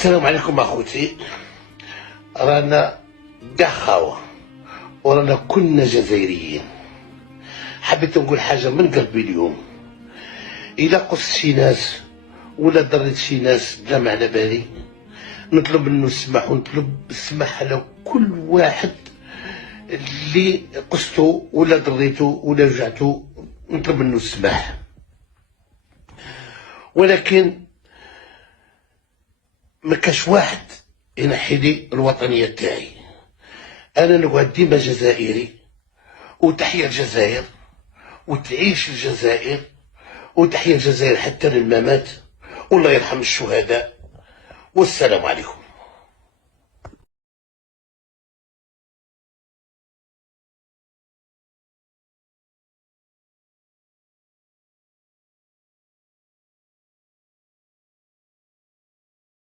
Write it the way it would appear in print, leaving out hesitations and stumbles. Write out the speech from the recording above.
السلام عليكم اخوتي. رانا كاع خاوة ورانا كلنا جزائريين. حبيت نقول حاجة من قلبي اليوم. إذا قصت شي ناس ولا ضريت شي ناس بلا معنى بالي، نطلب منه السماح ونطلب السماح على كل واحد اللي قصته ولا ضريته ولا وجعته، نطلب منه السماح. ولكن ما كاش واحد ينحي لي الوطنيه تاعي. انا نقعد ديما جزائري، وتحيا الجزائر، وتعيش الجزائر، وتحيا الجزائر حتى للممات، والله يرحم الشهداء. والسلام عليكم.